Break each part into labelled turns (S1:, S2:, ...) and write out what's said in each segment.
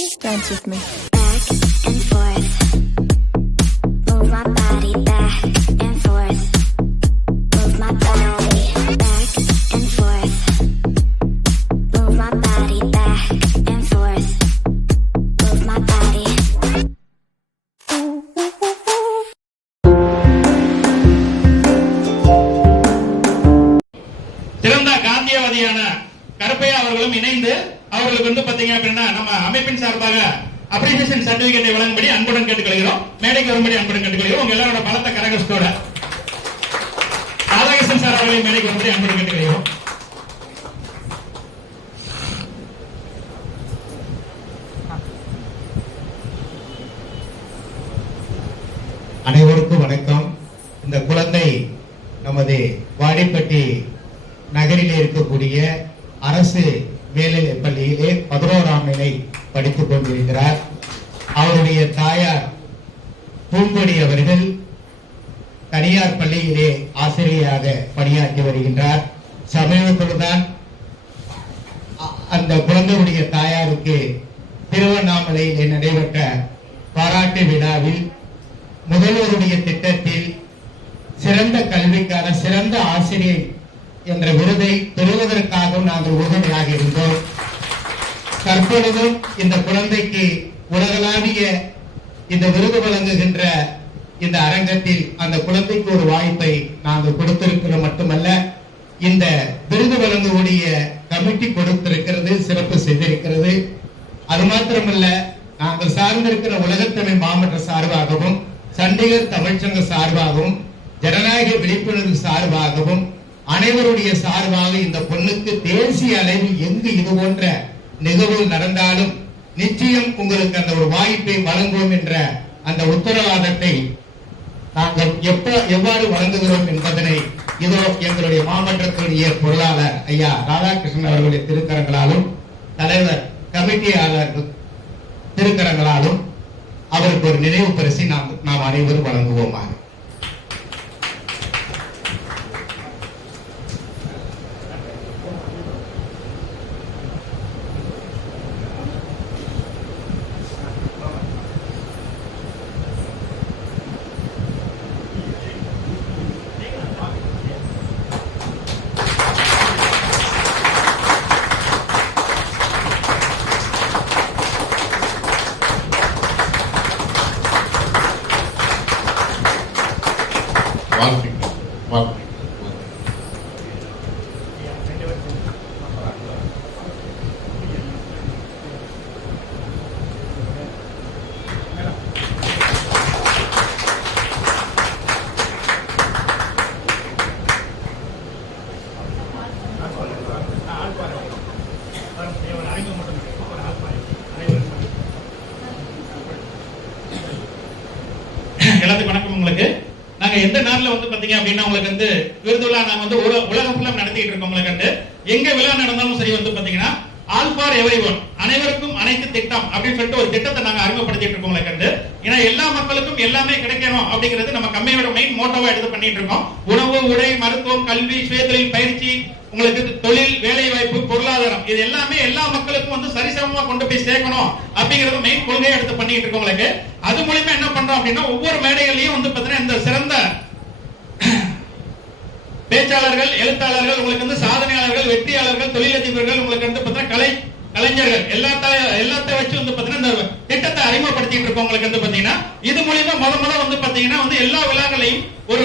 S1: Dance with me.
S2: back and forth.
S3: அவர்களுக்கு வந்து பாத்தீங்க அப்படின்னா நம்ம அமைப்பின் சார்பாக அப்ரிசியேஷன் சர்டிபிகேட்டை வழங்கும்படி அன்புடன் கேட்டுக்கொள்கிறோம். மேடைக்கு வரும்படி அன்புடன் கேட்டுக்கொள்கிறோம். உங்க எல்லாரோட பலத்த கரகஸ்தோட ராதாகிருஷ்ணன் சார் அவர்களை மேடைக்கு வரும்படி அன்புடன் கேட்டுக்கொள்கிறோம்.
S4: அனைவருக்கும் வணக்கம். இந்த குழந்தை நமது வாடிப்பட்டி நகரிலே இருக்கக்கூடிய அரசு மேல்நிலைப் பள்ளியிலே பதினோராம் நிலை படித்துக் கொண்டிருக்கிறார். அவருடைய தாயார் பூங்கொடி அவர்கள் தனியார் பள்ளியிலே ஆசிரியராக பணியாற்றி வருகின்றார். சமீபத்தில்தான் அந்த குழந்தையுடைய தாயாருக்கு திருவண்ணாமலையில் நடைபெற்ற பாராட்டு விழாவில் முதல்வருடைய திட்டத்தில் சிறந்த கல்விக்கான சிறந்த ஆசிரியர் என்ற விருதை பெறுவதற்காகவும் நாங்கள் உறுதுணையாக இருந்தோம். தற்பொழுதும் இந்த குழந்தைக்கு உலகளாவிய இந்த விருது வழங்குகின்ற இந்த அரங்கத்தில் அந்த குழந்தைக்கு ஒரு வாய்ப்பை நாங்கள் கொடுத்திருக்கிறோம் மட்டுமல்ல இந்த விருது வழங்கக்கூடிய கமிட்டி கொடுத்திருக்கிறது சிறப்பு செய்திருக்கிறது. அது மாத்திரமல்ல நாங்கள் சார்ந்திருக்கிற உலகத்தமிழ் மாவட்ட சார்பாகவும் சண்டிகர் தமிழ்ச்சங்க சார்பாகவும் ஜனநாயக விழிப்புணர்வு சார்பாகவும் அனைவருடைய சார்பாக இந்த பொண்ணுக்கு தேசிய அளவில் எங்கு இது போன்ற நிகழ்வு நடந்தாலும் நிச்சயம் உங்களுக்கு அந்த ஒரு வாய்ப்பை வழங்குவோம் என்ற அந்த உத்தரவாதத்தை நாங்கள் எப்ப எவ்வாறு வழங்குகிறோம் என்பதனை இதோ எங்களுடைய மாமன்றத்தினுடைய பொருளாளர் ஐயா ராதாகிருஷ்ணன் அவர்களுடைய திருக்கரங்களாலும் தலைவர் கமிட்டியாளர் திருக்கரங்களாலும் அவருக்கு ஒரு நினைவு பரிசை நாம் நாம் அனைவரும் வழங்குவோமாக.
S5: வாழ்த்துக்கள் வாழ்த்துக்கள்
S3: நாங்க எந்த நாள்ல வந்து பாத்தீங்க அப்படின்னா உங்களுக்கு வந்து விருது விழா நாங்க வந்து உல- உலகம் ஃபுல்லா நடத்திட்டு இருக்கோம் உங்களுக்கு வந்து எங்க விழா நடந்தாலும் சரி வந்து பாத்தீங்கன்னா ஆல் ஃபார் எவரி ஒன் அனைவருக்கும் அனைத்து திட்டம் அப்படின்னு சொல்லிட்டு ஒரு திட்டத்தை நாங்க அறிமுகப்படுத்திட்டு இருக்கோம் உங்களுக்கு வந்து ஏன்னா எல்லா மக்களுக்கும் எல்லாமே கிடைக்கணும் அப்படிங்கிறது நம்ம கம்பெனியோட மெயின் மோட்டோவா எடுத்து பண்ணிட்டு இருக்கோம். உணவு உடை மருத்துவம் கல்வி சுயதொழில் பயிற்சி உங்களுக்கு தொழில் வேலை வாய்ப்பு பொருளாதாரம் இது எல்லாமே எல்லா மக்களுக்கும் வந்து சரிசமமா கொண்டு போய் சேர்க்கணும் அப்படிங்கறது மெயின் கொள்கையை எடுத்து பண்ணிட்டு இருக்கோம் உங்களுக்கு. அது மூலியமா என்ன பண்றோம் அப்படின்னா ஒவ்வொரு மேடைகள்லயும் வந்து பாத்தீங்கன்னா இந்த சிறந்த பேச்சாளர்கள் எழுத்தாளர்கள் உங்களுக்கு வந்து சாதனையாளர்கள் வெற்றியாளர்கள் தொழிலதிபர்கள் உங்களுக்கு வந்து பாத்தீங்கன்னா கலை கலைஞர்கள் எல்லாத்த எல்லாத்த வச்சு வந்து பாத்தீங்கன்னா இந்த திட்டத்தை அறிமுகப்படுத்திட்டு இருக்கோம் உங்களுக்கு வந்து பாத்தீங்கன்னா இது மூலியமா முத முத வந்து பாத்தீங்கன்னா வந்து எல்லா விழாக்களையும் ஒரு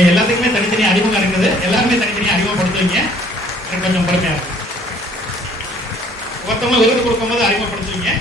S3: எல்லாத்துக்குமே தனித்தனி அறிமுகம் இருக்குது எல்லாருமே தனித்தனியாக அறிமுகப்படுத்துவீங்க. எனக்கு கொஞ்சம் பொறுமையா இருக்கும் ஒருத்தவங்க விருது கொடுக்கும்போது அறிமுகப்படுத்துவீங்க.